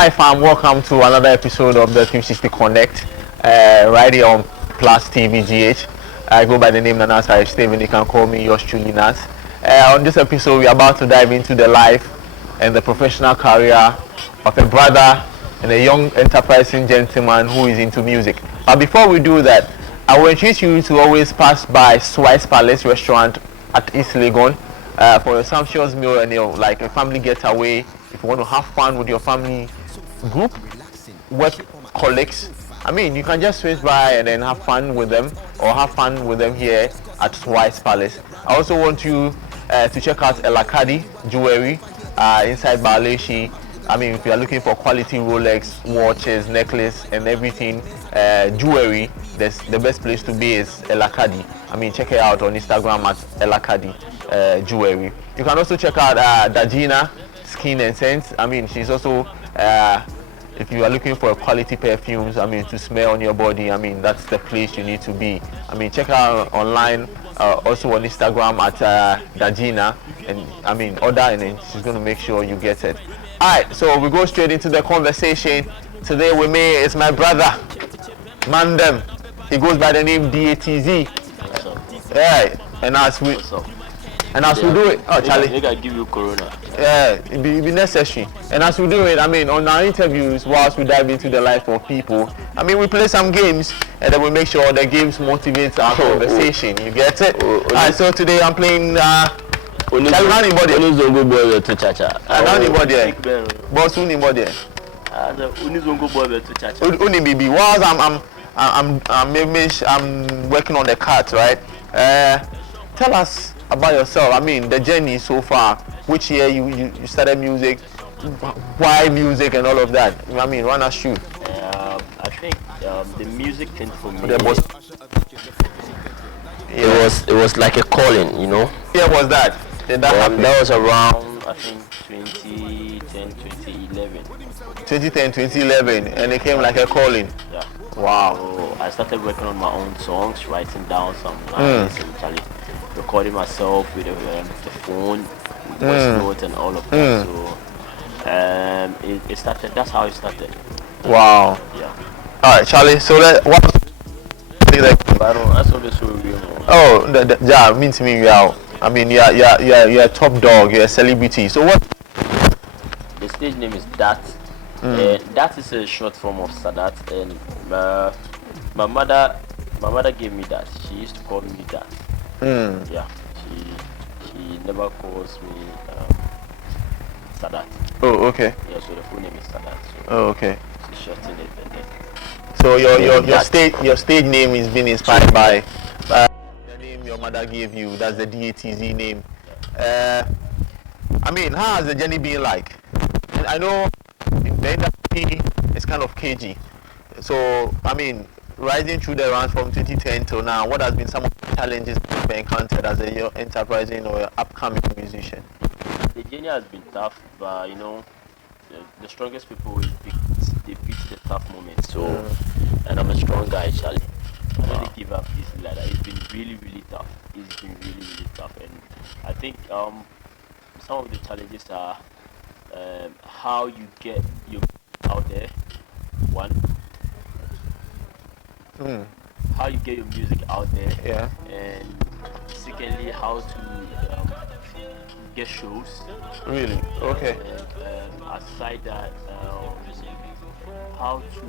Hi fam, welcome to another episode of the 360 Connect, right here on Plus TVGH. I go by the name NAS. Steven, you can call me yours truly NAS. On this episode, we are about to dive into the life and the professional career of a brother and a young enterprising gentleman who is into music. But before we do that, I will introduce you to always pass by Swice Palace restaurant at East Legon for a sumptuous meal and like a family getaway. If you want to have fun with your family group, work colleagues, you can just switch by and then have fun with them, or have fun with them here at Swice Palace. I also want you to check out Elakadi Jewelry inside Baleshi. If you are looking for quality Rolex watches, necklace and everything, jewelry, the best place to be is Elakadi. Check it out on Instagram at Elakadi Jewelry. You can also check out Dajina Skin and Scents. She's also if you are looking for quality perfumes, to smell on your body, that's the place you need to be. Check her out online, also on Instagram at Dajina, and order, and then she's going to make sure you get it. Alright, so we go straight into the conversation. Today with me is my brother, Mandem. He goes by the name DATZ. Yeah, and as we do it, oh Charlie, they gotta give you corona. Yeah, it be necessary. And as we do it, on our interviews, whilst we dive into the life of people, we play some games, and then we make sure the games motivates our conversation. You get it? Alright, so today I'm playing anybody. Unizongo boy to chacha. Anybody. Boss anybody. Unizongo boy to chacha. Unibibi. Whilst I'm working on the cards, right? Tell us about yourself. The journey so far. Which year you started music? Why music and all of that? Run us through. I think the music thing for me. It was like a calling, Yeah, was that? Did that happen? That was around, I think, 2010, 2011. 2010, 2011, and it came like a calling. Yeah. Wow. So I started working on my own songs, writing down some lines, and recording myself with the phone, voice note, and all of that. So it started. That's how it started. Wow. Yeah. All right, Charlie. So what? That's always so real. Oh, yeah, means to me, you're a top dog. You're a celebrity. So what? The stage name is Datz. That is a short form of Sadat, and my mother gave me that. She used to call me that. Yeah, she never calls me Sadat. Oh, okay. Yeah, so the full name is Sadat. So Oh, okay. she shortened it, and then. So your stage name is being inspired by the name your mother gave you. That's the DATZ name. How has the journey been like? And I know the industry is kind of cagey. So rising through the ranks from 2010 till now, what has been some of the challenges you've encountered as a enterprising or upcoming musician? The journey has been tough, but the strongest people beat the tough moments. So, and I'm a strong guy, Charlie. I don't give up easily like that. It's been really, really tough. It's been really, really tough, and I think some of the challenges are how you get your out there. One. How you get your music out there. Yeah. And secondly, how to get shows. Really? Okay. And aside that, how to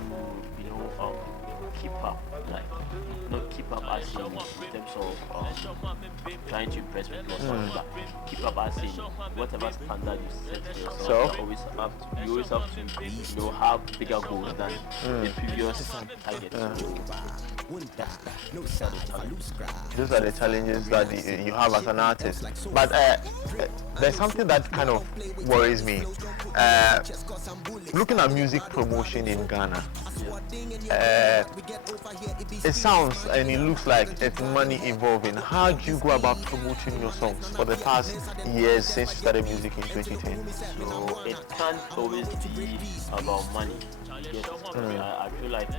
keep up, like not keep up as in terms of trying to impress people or something, but keep up as in whatever standard you set for yourself. So? You always have to have bigger goals than the previous targets. Those are the challenges that you have as an artist. But there's something that kind of worries me. Looking at music promotion in Ghana, it sounds and it looks like it's money involving. How do you go about promoting your songs for the past years since you started music in 2010? So it can't always be about money. Yes, I feel like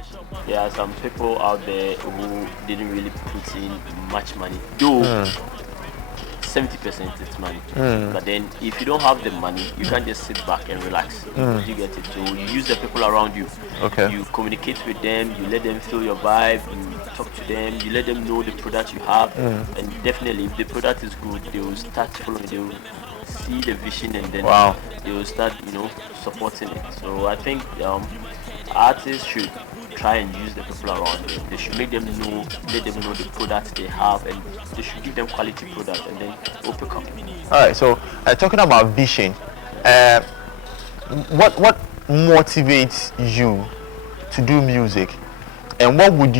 there are some people out there who didn't really put in much money. Though 70% it's money. But then if you don't have the money, you can't just sit back and relax. You get it. So you use the people around you. Okay. You communicate with them. You let them feel your vibe. You talk to them. You let them know the product you have. And definitely, if the product is good, they will start following. They will see the vision, and then they will start, supporting it. So I think artists should try and use the people around them. They should make them know, let them know the products they have, and they should give them quality products, and then they'll pick up. All right. So talking about vision, what motivates you to do music, and what would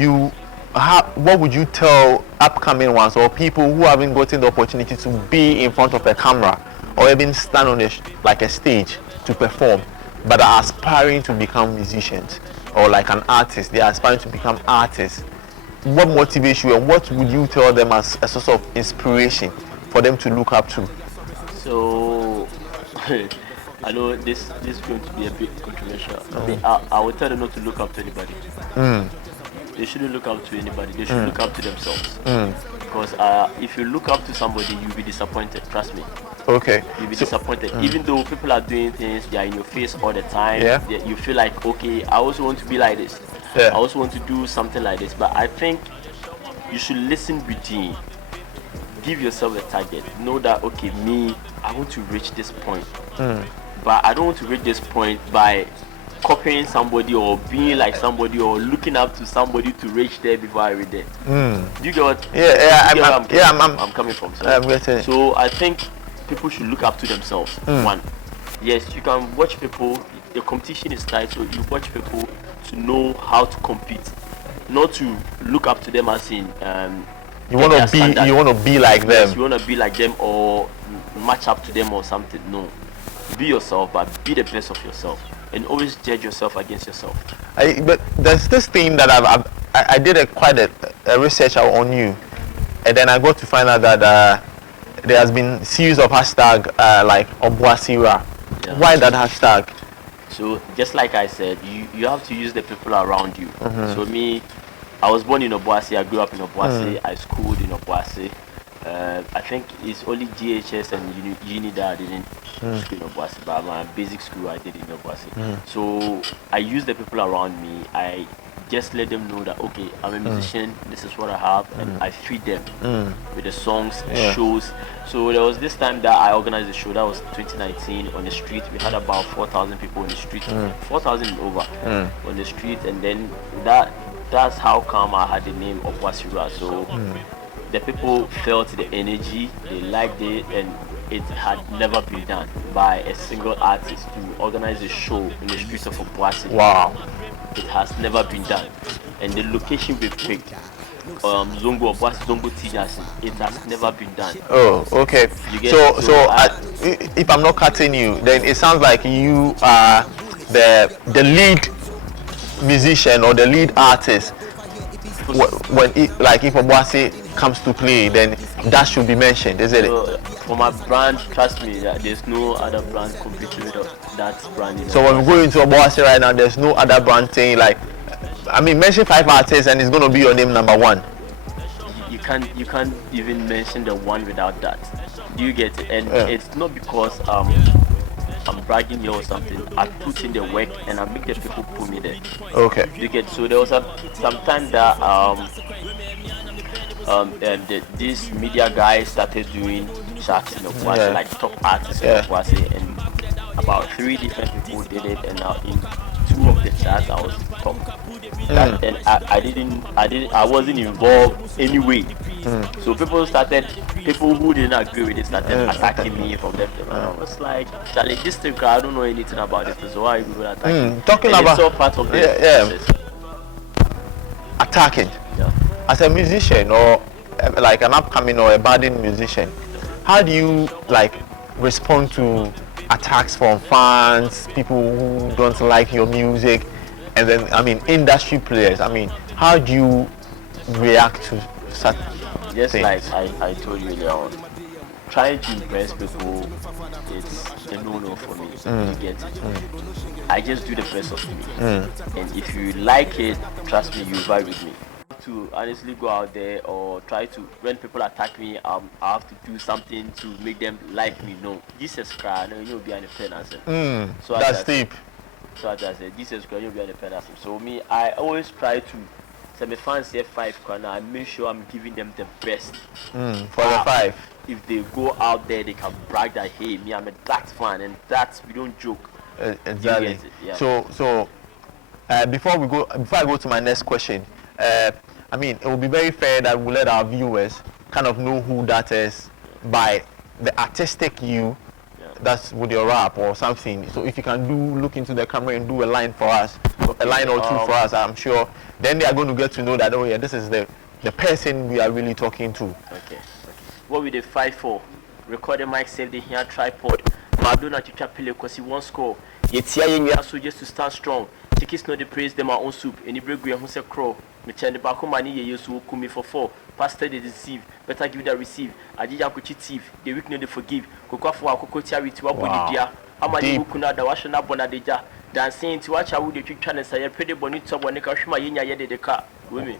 you tell upcoming ones or people who haven't gotten the opportunity to be in front of a camera or even stand on a stage to perform, but are aspiring to become musicians or like an artist? They are aspiring to become artists. What motivates you, and what would you tell them as a source of inspiration for them to look up to? So I know this is going to be a bit controversial. I would tell them not to look up to anybody. They shouldn't look up to anybody. They should look up to themselves. Because if you look up to somebody, you'll be disappointed. Trust me. Okay. You'll be disappointed. Even though people are doing things, they are in your face all the time. You feel like, okay, I also want to be like this. I also want to do something like this. But I think you should listen within. Give yourself a target. Know that, okay, me, I want to reach this point. But I don't want to reach this point by copying somebody or being like somebody or looking up to somebody to reach there before I reach there. Do you get what? I'm coming from. So I think people should look up to themselves. One, yes, you can watch people. The competition is tight, so you watch people to know how to compete, not to look up to them as in you want to be like them. Yes, you want to be like them or match up to them or something. No, be yourself, but be the best of yourself, and always judge yourself against yourself. But there's this thing that I did quite a research on you, and then I got to find out that there has been series of hashtag like Obuasi Wura. Why that hashtag? So just like I said, you have to use the people around you. So me, I was born in Obuasi. I grew up in Obuasi. I schooled in Obuasi. I think it's only GHS and uni that I didn't school in Obuasi, but my basic school I did in Obuasi. So I use the people around me. I just let them know that, okay, I'm a musician, this is what I have, and I feed them with the songs, shows. So there was this time that I organized a show, that was 2019, on the street. We had about 4,000 people on the street, 4,000 and over on the street, and then that's how come I had the name of Obuasi Wura. So the people felt the energy, they liked it, and it had never been done by a single artist to organize a show in the streets of Obuasi. Wow. It has never been done. And the location we picked, Zongo Obuasi, Zongo Tijasin, it has never been done. Oh, okay. If I'm not cutting you, then it sounds like you are the lead musician or the lead artist. If Obuasi comes to play, then that should be mentioned, isn't it? For my brand, trust me, there's no other brand competing with that brand. So when we go into Obuasi right now, there's no other brand saying mention 5 artists and it's going to be your name number 1. You can't even mention the one without that. Do you get it? And it's not because I'm bragging here or something. I put in the work and I make the people put me there. Okay. You get, so there was some time that this media guy started doing charts in Obuasi, like top artists in Obuasi, and about 3 different people did it, and now in 2 of the charts I was top. And I wasn't involved anyway. So people who didn't agree with it started attacking me from left. And I was like, Charlie, this thing, I don't know anything about it, so why are you attacking? It's all part of the process. Attacking. As a musician or like an upcoming or a budding musician, how do you respond to attacks from fans, people who don't like your music, and then industry players? How do you react to such just things? Like I told you earlier on, trying to impress people, it's a no-no for me. You get it? I just do the best of me, and if you like it, trust me, you vibe with me. to honestly go out there or try to, when people attack me, I have to do something to make them like me. No, Jesus Christ, no, you'll be an independent. So that's deep. So as I said, Jesus Christ, you'll be an independent. So me, I always try to. So my fans say 5 corner. I make sure I'm giving them the best. For the 5. If they go out there, they can brag that hey, me, I'm a Datz fan, and Datz, we don't joke. Exactly. Yeah. So before I go to my next question, I mean, it will be very fair that we let our viewers kind of know who that is by the artistic you. That's with your rap or something. So if you can look into the camera and do a line for us, a line or two for us, I'm sure then they are going to get to know that, oh yeah, this is the person we are really talking to. Okay. What we dey fight for? Recording mic, save the here tripod. Madonna to chapele because he won't score. Yet here you are so just to stand strong. Tickets no the praise them our own soup. Any break we who say crow. Me turn the back home money you used to come for 4. Pastor they deceive. Better give that receive. I did akuchi thief. The weak no they forgive. Koko for akoko tiari to body dia. How many who kuna da washa na bona deja. Dancing to watch how they try and say pretty bonito when they can show my yinya yede the car. Women.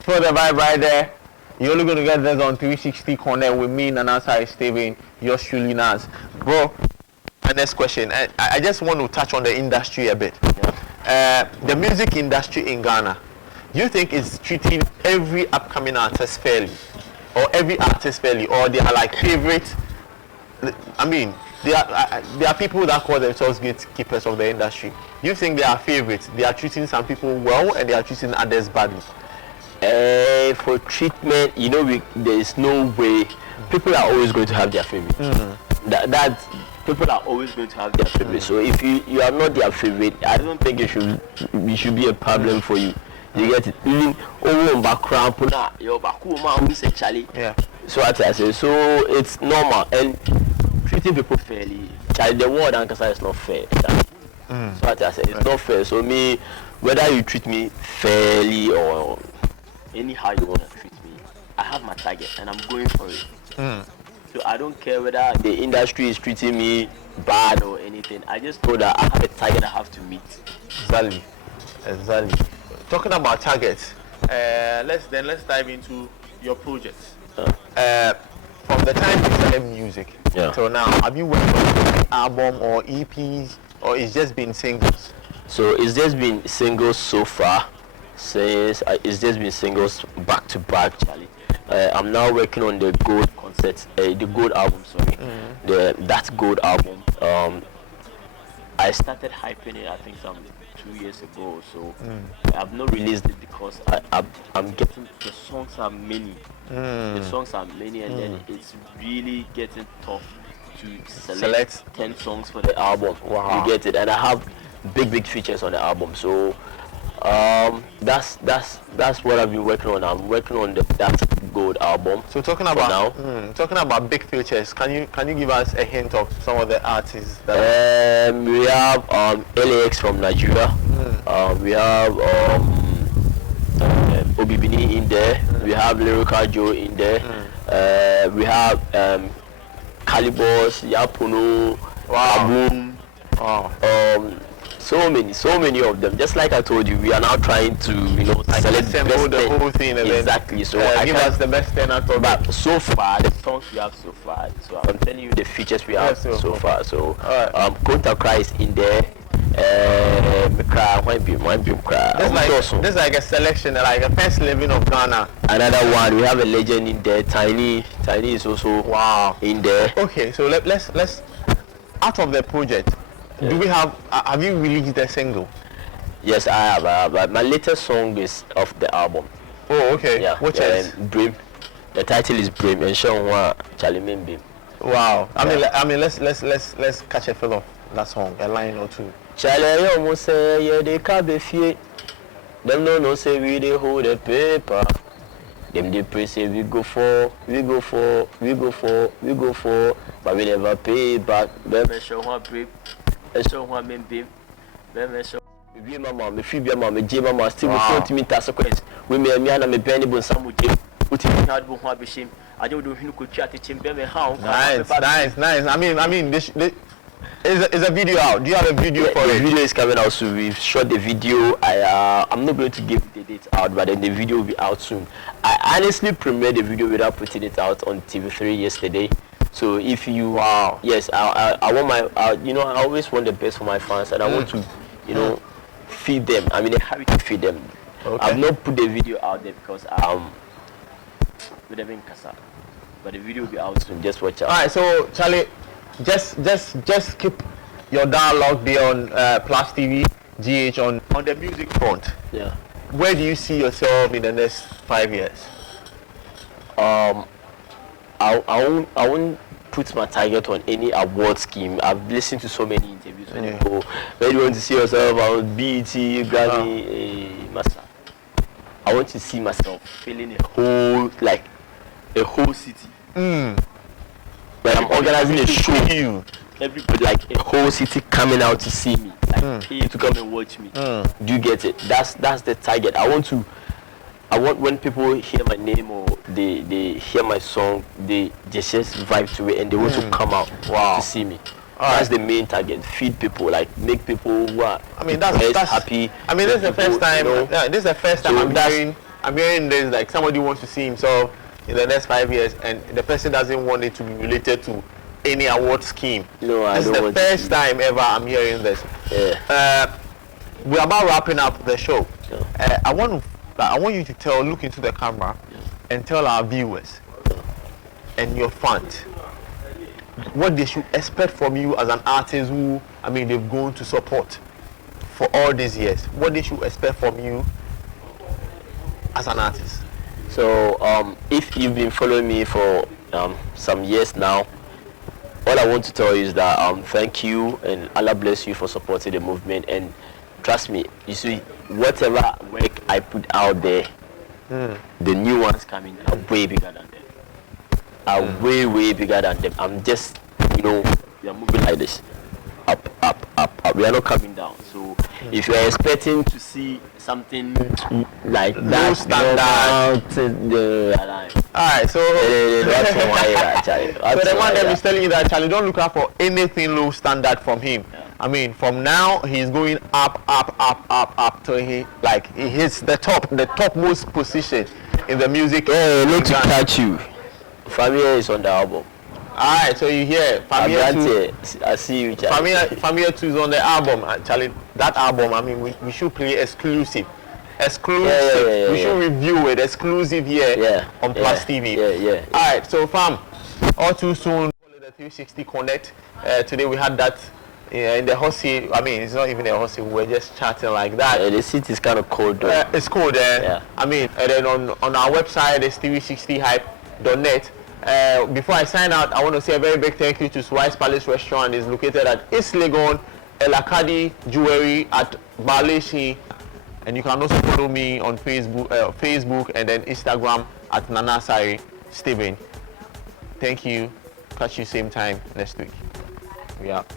For the vibe right there. You're only going to get this on 360 Connect with me, Nanasa Steven, yours truly, NAS. Bro, my next question. I just want to touch on the industry a bit. The music industry in Ghana, do you think it's treating every upcoming artist fairly? Or every artist fairly? Or they are like favorites? I mean, there are people that call themselves gatekeepers of the industry. Do you think they are favorites? They are treating some people well and they are treating others badly? For treatment, you know, there is no way. People are always going to have their favorite. That people are always going to have their favorite. So if you are not their favorite, I don't think it should be a problem for you. You get it? Even over background, your background is actually. Yeah. So I say, so it's normal and treating people fairly. The word Ankasa is not fair. So I say it's not fair. So me, whether you treat me fairly or anyhow you want to treat me, I have my target and I'm going for it. So I don't care whether the industry is treating me bad or anything. I just know that I have a target I have to meet. Exactly. Talking about targets, let's dive into your projects. From the time you started music till now, have you worked on an album or EPs, or it's just been singles? So it's just been singles so far. Since it's just been singles back to back, Charlie. I'm now working on the gold concert, the gold album. Sorry, that gold album. I started hyping it, I think, some 2 years ago. So I've not released it because I'm getting the songs are many. The songs are many, and then it's really getting tough to select 10 songs for the album. Wow. You get it, and I have big features on the album. So. That's what I've been working on. I'm working on that gold album. So talking about big features, can you give us a hint of some of the artists that we have LAX from Nigeria. We have Obibini in there. We have Lyrical Joe in there. We have Calibos, Yapuno, Aboom. So many of them. Just like I told you, we are now trying to, select the whole thing. Exactly. So give us the best 10 out of that. So far, the songs we have so far. So I'm telling you the features we have so far. So Kota Cry is in there. This is like a selection, like a first living of Ghana. Another one, we have a legend in there. Tiny is also in there. Okay, so let's out of the project. Do we have you released a single? Yes, I have. My latest song is off the album. Oh, okay. Yeah. Which is Brim. The title is Brim and Sean Charlie Bim. Wow. I mean, let's catch a feel of that song, a line or two. Charlie almost say yeah they can't be fear. Them no say we they hold the paper. Them they pray say we go for, but we never pay back. Them Sean Brim. Show me babe. Me mama, me feel mama, me J mama still want me to sequence. We me and me Benny Bon Samu J. Put it hard bon ha be shame. I don't do him could chat it him be me how. Nice. I mean Is a video out? Do you have a video for the it? The video is coming out soon. We've shot the video. I'm not going to give the date out, but then the video will be out soon. I honestly premiered the video without putting it out on TV3 yesterday. So if you, yes, I want my, you know, I always want the best for my fans, and I want to, you know, feed them. I'm in a hurry to feed them. Okay. I've not put the video out there because with them in Casa, but the video will be out soon. Just watch out. All right, so Charlie, just keep your dialogue there on Plus TV GH on the music front. Yeah. Where do you see yourself in the next 5 years? I won't put my target on any award scheme. I've listened to so many interviews when you go, where do you want to see yourself on BET, Grammy, Master. I want to see myself filling a whole city. Like I'm organizing a show. Everybody, like a whole city coming out to see me, like pay to come and watch me. Do you get it? That's the target. I want when people hear my name or they hear my song, they just vibe to it and they want to come out to see me. That's the main target. Feed people, like make people who are that's happy. I mean, this is the first time. You know, this is the first time I'm hearing this. Like somebody wants to see himself in the next 5 years, and the person doesn't want it to be related to any award scheme. No, this is the first time ever I'm hearing this. Yeah. We're about wrapping up the show. Yeah. I want you to look into the camera and tell our viewers and your fans what they should expect from you as an artist who, I mean, they've gone to support for all these years. What they should expect from you as an artist. So if you've been following me for some years now, all I want to tell you is that thank you and Allah bless you for supporting the movement, and trust me, you see, whatever work I put out there, the new ones coming are way bigger than them. Are way bigger than them. I'm just, you know, we are moving like this, up. We are not coming down. So if you are expecting to see something like that, standard, alright, so that's why so the man that is telling you that Charlie, don't look out for anything low standard from him. I mean, from now he's going up till he hits the topmost position in the music. Look to catch you. Familia is on the album. Alright, so you hear Familia 2. I see you, Charlie. Familia 2 is on the album. Charlie, that album, I mean, we should play exclusive. We should review it exclusive here on Plus TV. Alright, so fam, all too soon, the 360 Connect. Today we had that in the hot seat. I mean, it's not even a hot seat. We're just chatting like that. The seat is kind of cold though. It's cold there. I mean, and then on our website, it's 360hype.net. Before I sign out, I want to say a very big thank you to Swice Palace Restaurant. It's located at East Legon, El Akadi Jewelry at Baleshi. And you can also follow me on Facebook and then Instagram at Nanasari Steven. Thank you. Catch you same time next week. We out.